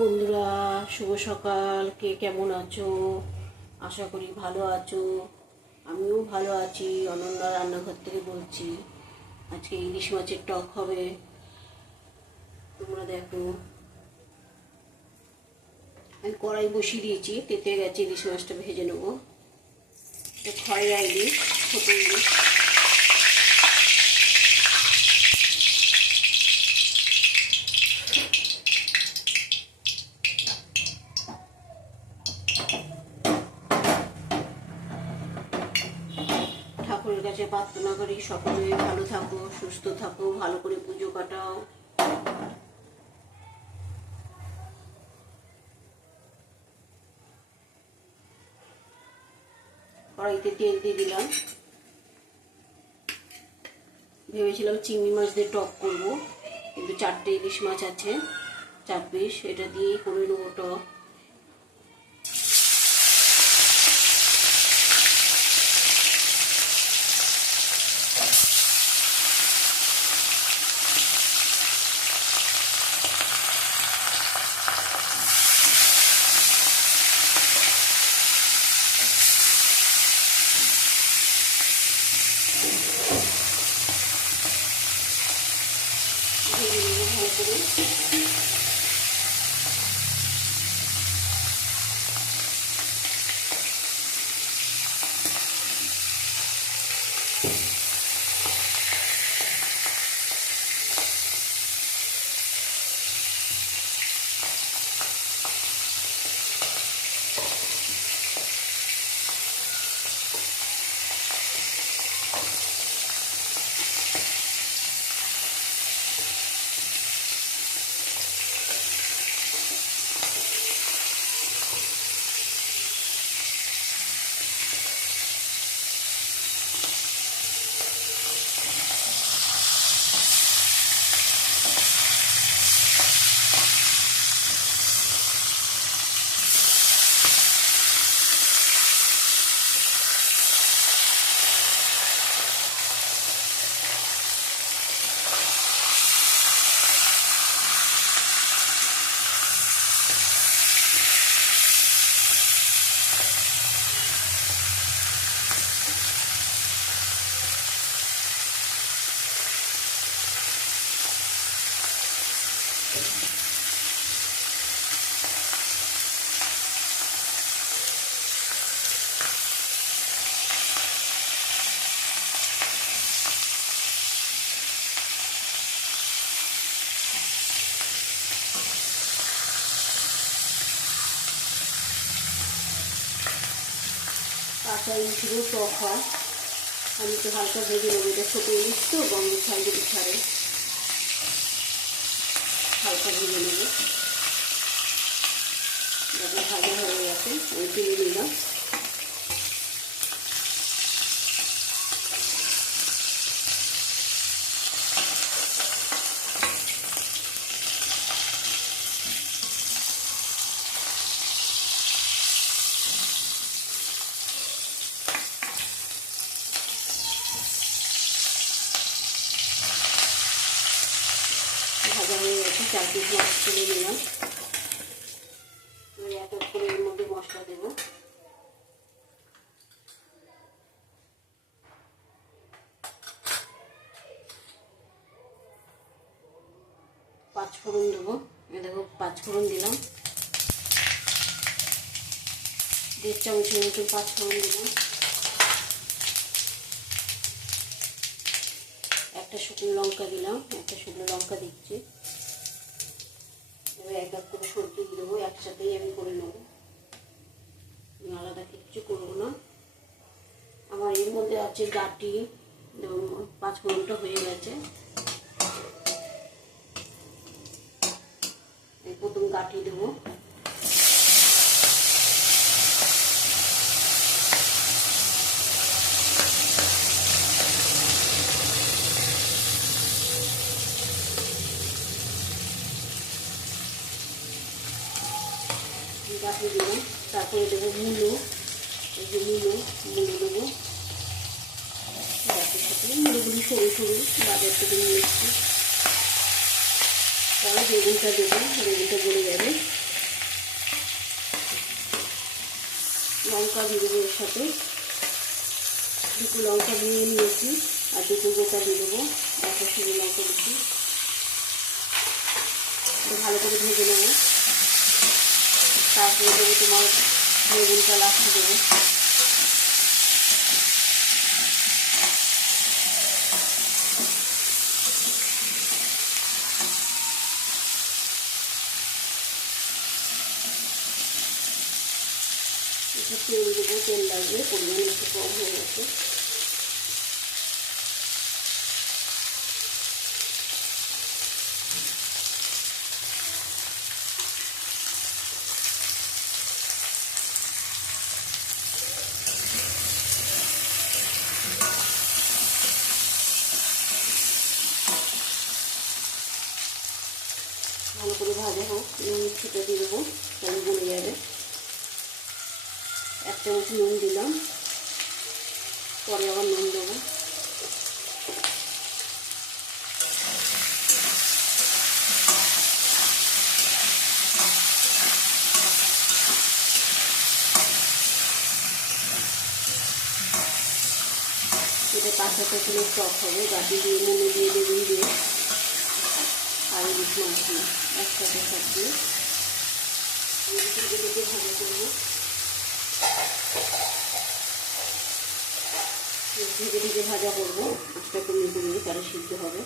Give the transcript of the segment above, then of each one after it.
বন্ধুরা, শুভ সকাল। কে কেমন আছো? আশা করি ভালো আছো। আমিও ভালো আছি। অনন্যা রান্নাঘর থেকে বলছি। আজকে ইলিশ মাছের টক হবে। তোমরা দেখো, আমি কড়াই বসিয়ে দিয়েছি, তেতে গেছে। ইলিশ মাছটা ভেজে নেবো। খয়রা ইলিশ, ছোটো ইলিশ। ঠাকুরের কাছে প্রার্থনা করি সকলে ভালো থাকো, সুস্থ থাকো, ভালো করে পুজো কাটাও। কড়াইতে তেল দিয়ে দিলাম। ভেবেছিলাম চিংড়ি মাছ দিয়ে টক করবো, কিন্তু 4টে ইলিশ মাছ আছে, 4 পিস। এটা দিয়েই করে নেবো টক। ভেজে নেবো ভালো করে। কাঁচা ইলিশগুলো টক হয়। আমি তো হালকা ভেজে নেবো। এটা ছোটো ইলিশ তো, গন্ধ ছাই যদি ছাড়ে, হালকা ভেজে নেবো। যখন ভাজা হয়ে গেছে আমি তুলে নিলাম। ভাজা হয়ে গেছে, 4 পিস মাছ তুলে নিলাম। এক এক করে এর মধ্যে মশলা দেবো। পাঁচফোড়ন দেবো। দেখো, পাঁচফোড়ন দিলাম। 1.5 চামচের মতো পাঁচফোড়ন দিলাম। একটা শুকনো লঙ্কা দিলাম। একটা শুকনো লঙ্কা দিচ্ছি। এবার এক এক করে সবজি দিয়ে দেবো। একসাথেই আমি করে নেবো, আলাদা কিচ্ছু করবো না। আমার এর মধ্যে আছে গাটি। পাঁচফোড়নটা হয়ে গেছে। প্রথম গাটি দেবো। গাটি দিলাম। তারপরে দেবো মূলো। এই যে মূলো দেবো। গাটির সাথে মূলোগুলি সরু সরু বাজার থেকে নিয়ে এসছি। তারপরে বেগুনটা দেবো। বেগুনটা গলে যাবে। দিয়ে দেবো এর সাথে। দুটো লঙ্কা দিয়ে নিয়েছি আর দুটো গোটা দিয়ে দেবো, একটা শুকনো লঙ্কা দিচ্ছি। ভালো করে ভেজে নেবো। তারপরে দেবো তোমার বেগুনটা লাস্টে দেবো। একটু তেল দেবো, তেল লাগবে, পরিমাণ একটু কম হয়ে গেছে। ভালো করে ভাজা হোক। নুন ছিটে দিয়ে দেবো, তাহলে গলে যাবে। 1 চামচ নুন দিলাম, পরে আবার নুন দেবো। এটা কাঁচা তেঁতুলের টক হবে, গাটি দিয়ে নুনে দিয়ে বেগুন দিয়ে আর ইলিশ মাছ দিয়ে একসাথে সব দিয়ে এগুলোকে ভালো করবো। ধীরে ধীরে ভাজা করবো, আঁচটা কমিয়ে কমিয়ে, তাহলে সিদ্ধ হবে।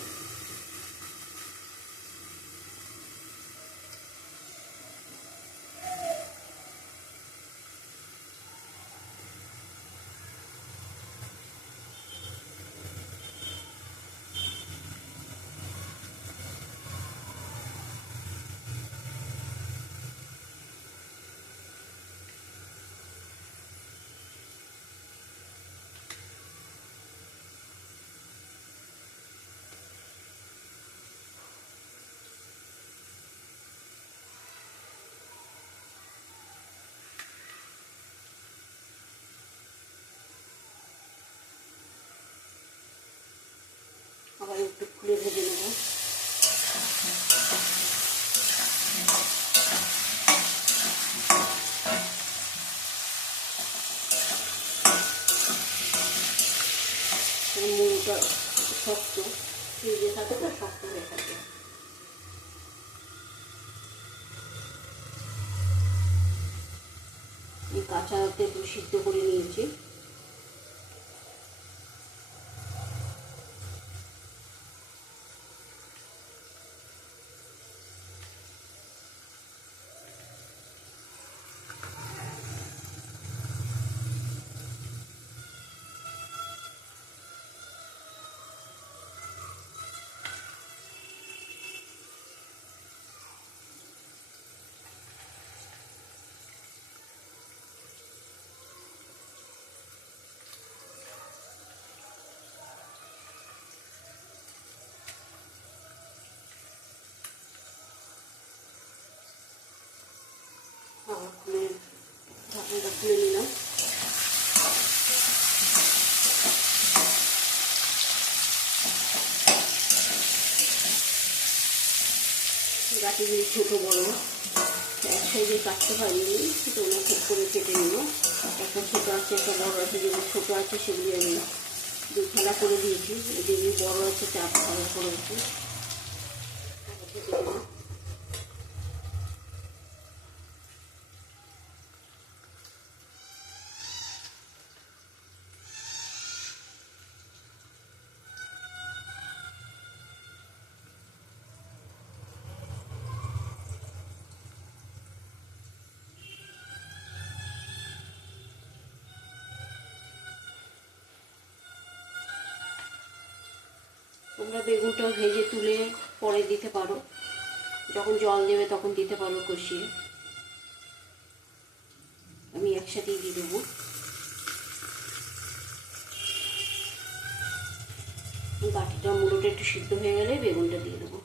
আবার একটু খুলে ভেজে নেব। মুড়িটা শক্ত, ফ্রিজে থাকে তো শক্ত হয়ে থাকে। এই কাঁচা তেঁতুল সিদ্ধ করে নিয়েছি। খুলে ঢাকনাটা খুলে নিলাম। গাটিগুলি ছোটো বড়ো এক সাইজে কাটতে পারিনি, তোমরা ঠিক করে কেটে নিল। একটা ছোটো আছে, একটা বড়ো আছে। যেগুলো ছোটো আছে সেগুলি আমি 2 ফালা করে দিয়েছি, যেগুলি বড়ো আছে 4 ফালা করেছি। তোমরা বেগুনটাও ভেজে তুলে পরে দিতে পারো, যখন জল দেবে তখন দিতে পারো কষিয়ে। আমি একসাথেই দিয়ে দেবো। গাঠিটা মুড়োটা একটু সিদ্ধ হয়ে গেলে বেগুনটা দিয়ে দেবো।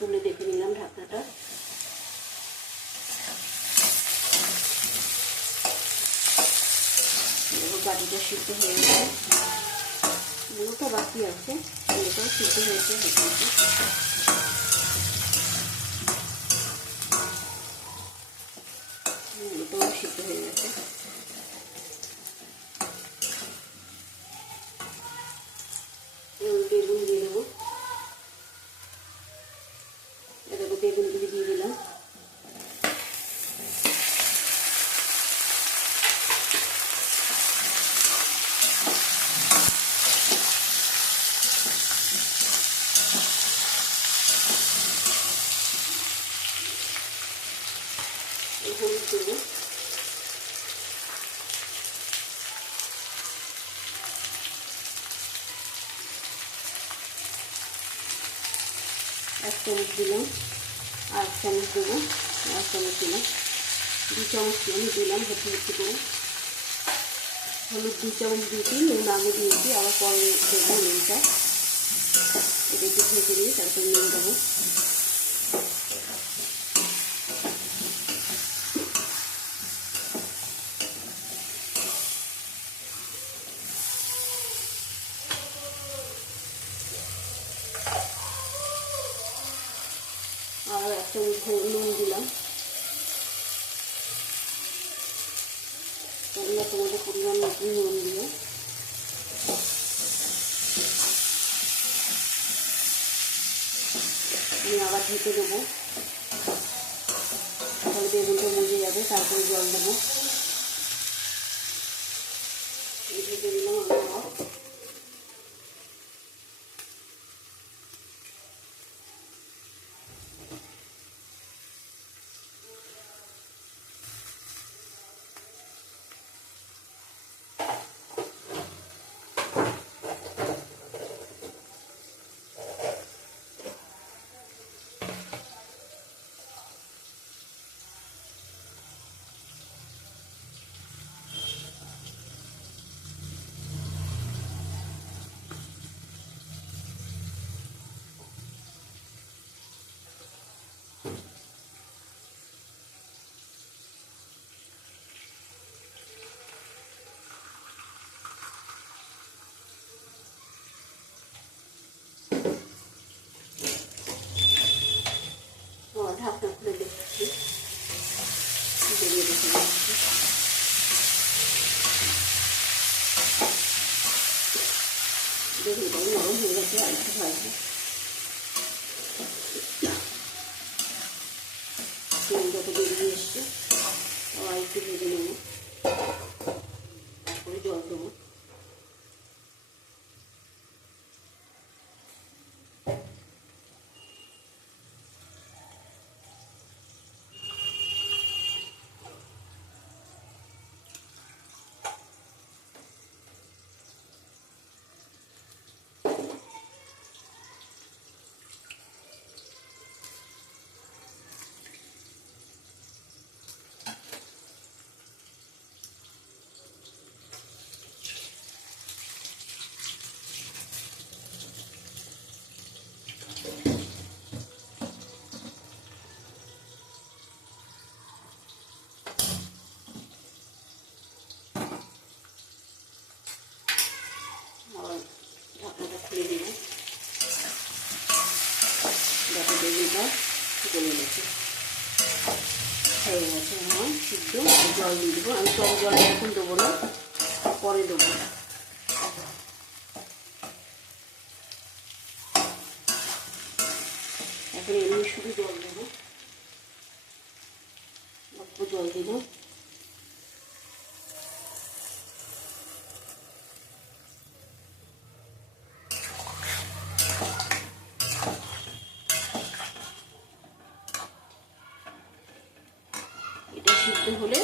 তুলে দেখে নিলাম ঢাকনাটা। আলুটা সিদ্ধ হয়ে গেছে, মূলটা বাকি আছে, মূলটাও সিদ্ধ হয়েছে, মূলটাও সিদ্ধ হয়ে গেছে। বেগুন দিয়ে দেবো, এটাকে বেগুনগুলি দিয়ে দিলাম। হলুদ দেবো, এক চামচ দিলাম, আর এক চামচ দেবো, এক চামচ দিলাম, 2 চামচ দিলাম ভর্তি ভর্তি করে। হলুদ 2 চামচ দিয়েছি, নুন আগে দিয়েছি, আবার পরে দেবো নুনটা। এটা একটু ভেজে নিয়ে তারপরে নুন দেবো। আর এক চামচ নুন দিলাম। তোমরা তোমাদের পরিমাণ মতো নুন দিও। আমি আবার ঢেকে দেবো, তাহলে বেগুনটা মজে যাবে। তারপরে জল দেবো, ঢেকে দিলাম আমি আবার। ঢাকনা খুলে দেখছি, বেরিয়ে দেখে যাচ্ছি। বেগুনটাও নরম হয়ে গেছে, আর একটু ভাজবো। তেল যত বেরিয়ে এসছে আবার একটু ভেজে নেবো, তারপরে জল দেবো। ঢাকনাটা খুলে দিব, যাতে বেগুনটা গলে গেছে, হয়ে গেছে আমার সিদ্ধ। জল দিয়ে দেবো, আমি টক জলটা এখন দেবো না, পরে দেবো। এখন এমনি শুধু জল দেবো, অল্প জল দিলাম। এটা সিদ্ধ হলে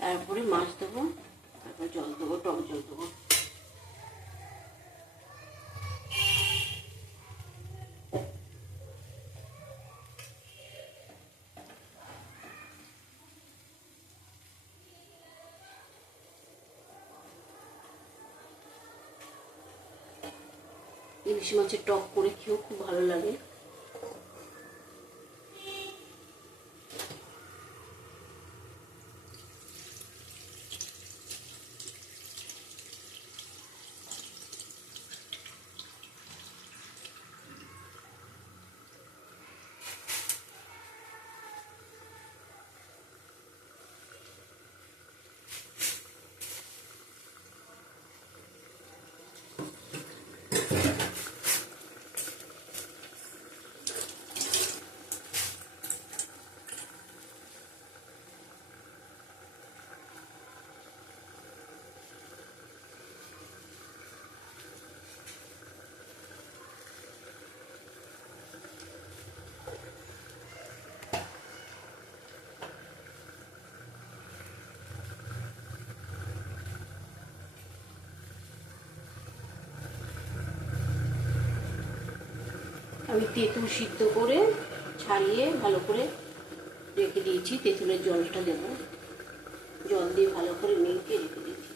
তারপরে মাছ দেবো, তারপর জল দেবো, টক জল দেবো। ইলিশ মাছের টক করে খেয়েও খুব ভালো লাগে। আমি তেঁতুল সিদ্ধ করে ছাড়িয়ে ভালো করে রেখে দিয়েছি। তেঁতুলের জলটা দেব, জল দিয়ে ভালো করে মেখে রেখে দিয়েছি।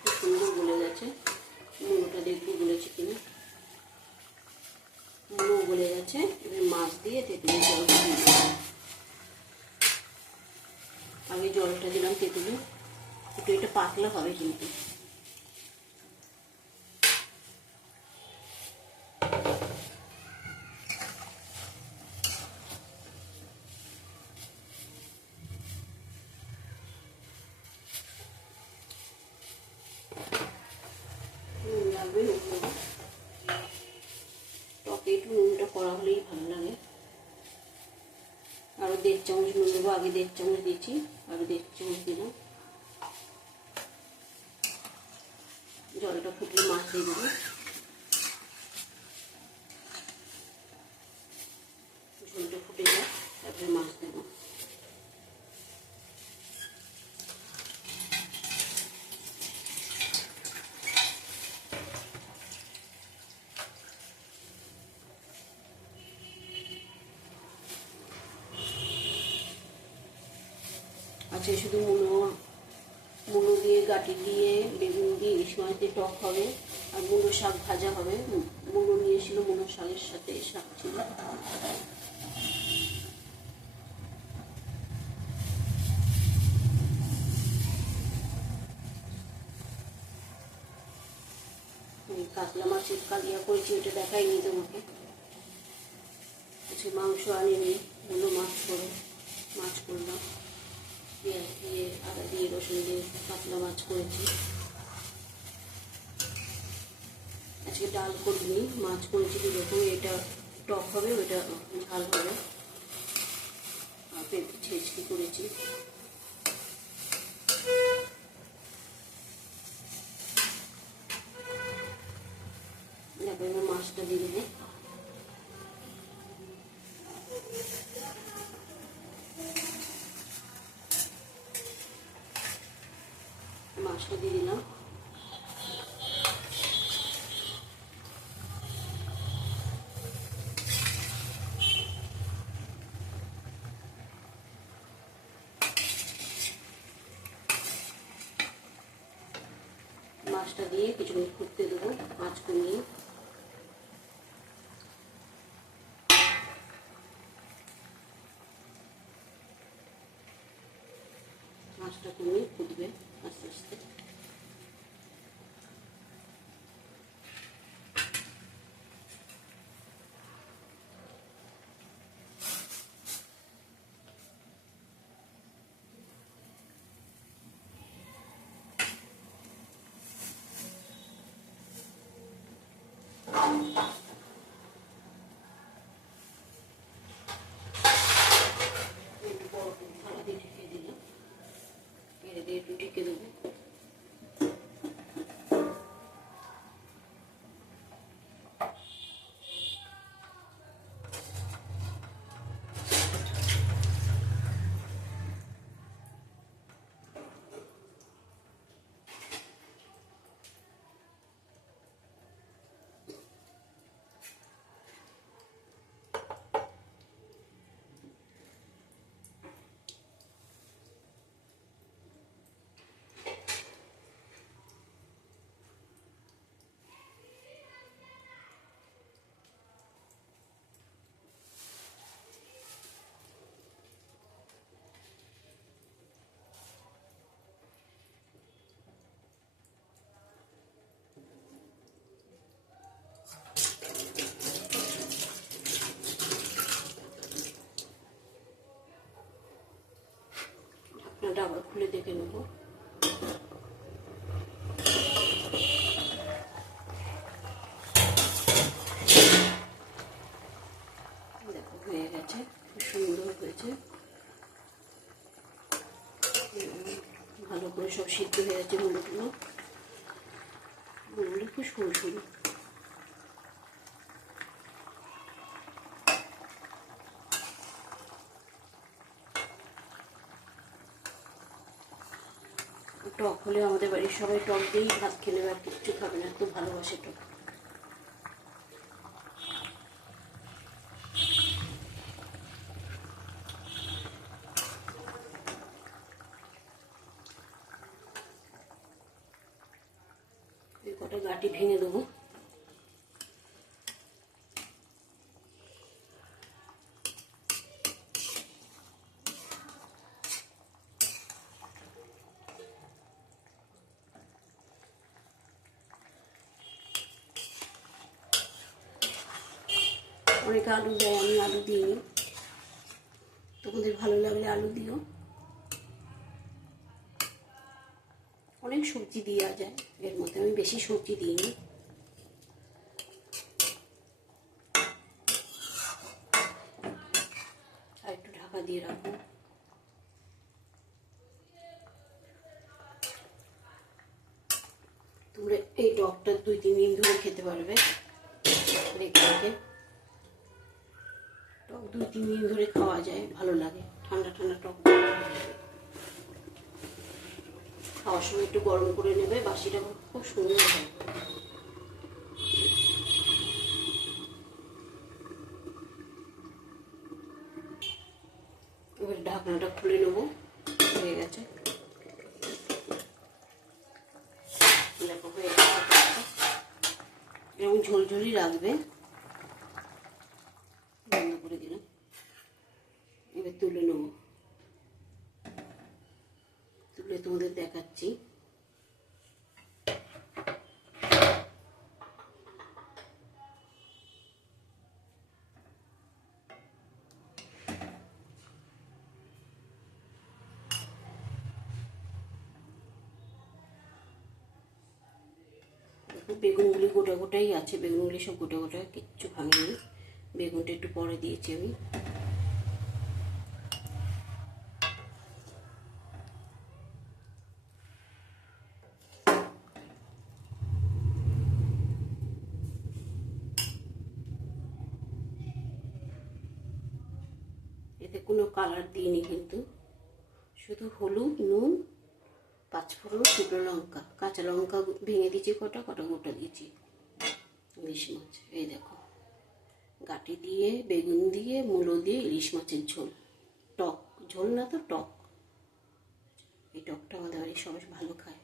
খুব সুন্দর গলে গেছে। মুলোটা দেখবো গলেছে কিনা। মুলো গলে গেছে। এবার মাছ দিয়ে তেঁতুলের জলটা দিয়ে আগে জলটা দিলাম তেঁতুলে, একটু এটা পাতলা হবে কিন্তু। লাগবে নুন, টকে একটু নুনটা করা হলেই ভালো লাগে। আরো 1.5 চামচ নুন দেবো, আগে 1.5 চামচ দিয়েছি, আরো 1.5 চামচ দিলাম। জলটা ফুটলে মাছ দিয়ে দেবো, ঝোলটা ফুটে যায়, তারপরে মাছ দেবো। আজকে শুধু মুলো দিয়ে, গাটি দিয়ে, বেগুন দিয়ে, ইলিশ মাছ দিয়ে টক হবে, আর মুলো শাক ভাজা হবে। মুলো নিয়েছিল, মুলো শাকের সাথে শাক ছিল। কাতলা মাছের কালিয়া করেছি, ওটা দেখাইনি তোমাকে। আজকে মাংস আনিনি, মুলো মাছ করলাম, পেঁয়াজ দিয়ে, আদা দিয়ে, রসুন দিয়ে কাতলা মাছ করেছি। আজকে ডাল করিনি, মাছ করেছি দুরকম, এটা টক হবে, ওটা ঝাল হবে। আর পেঁপে ছেঁচকি করেছি। এবার মাছটা দিয়ে দেবো। মাছটা দিয়ে দিলাম। মাছটা দিয়ে কিছুক্ষণ ফুটতে দেবো, মাছ কমিয়ে। মাছটা কমিয়ে ফুটবে আস্তে আস্তে। একটু ঢেকে দেবো। ঢাকনাটা আবার খুলে দেখে নেব। দেখো হয়ে গেছে, খুব সুন্দর হয়েছে। ভালো করে সব সিদ্ধ হয়ে গেছে মুলোগুলো খুব সরু সরু। টক হলে আমাদের বাড়ির সবাই টক দিয়েই ভাত খেয়ে নেবে, আর কিচ্ছু খাবে না, খুব ভালোবাসে টক। এই কটা গাঁটি ভেঙে দেবো। অনেকে আলু দেয়, আমি আলু দিইনি, তোমাদের ভালো লাগলে আলু দিও। অনেক সবজি দেওয়া যায় এর মধ্যে, আমি বেশি সবজি দিইনি। আর একটু ঢাকা দিয়ে রাখবো। তোমরা এই টকটা 2-3 দিন ধরে খেতে পারবে রেখে রেখে। টক 2-3 দিন ধরে খাওয়া যায়, ভালো লাগে, ঠান্ডা ঠান্ডা টক। খাওয়ার সময় একটু গরম করে নেবে, বাসিটা খুব সুন্দর হয়। এবার ঢাকনাটা খুলে নেবো, হয়ে গেছে। দেখো হয়ে গেছে, এরকম ঝোলঝোলই রাখবে। বন্ধ করে দিলাম, এবার তুলে নেবো, তুলে তোমাদের দেখাচ্ছি। বেগুনগুলি গোটা গোটাই আছে, বেগুনগুলি সব গোটা গোটা, কিচ্ছু ভাঙিনি। বেগুনটা একটু পরে দিয়েছি আমি। এতে কোনো কালার দিইনি কিন্তু, শুধু হলুদ, নুন, 5 ফোড়ন, শুকনো লঙ্কা, কাঁচা লঙ্কা ভেঙে দিয়েছি, কটা কটা গোটা দিয়েছি। ইলিশ মাছ এই দেখো, গাঁটি দিয়ে, বেগুন দিয়ে, মূলো দিয়ে ইলিশ মাছের ঝোল। টক ঝোল না তো, টক। এই টকটা আমাদের বাড়ির সবাই ভালো খায়।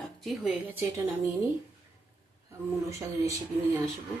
রাখছি, হয়ে গেছে, এটা নামিয়ে নিই। মূলো শাকের রেসিপি নিয়ে আসবো।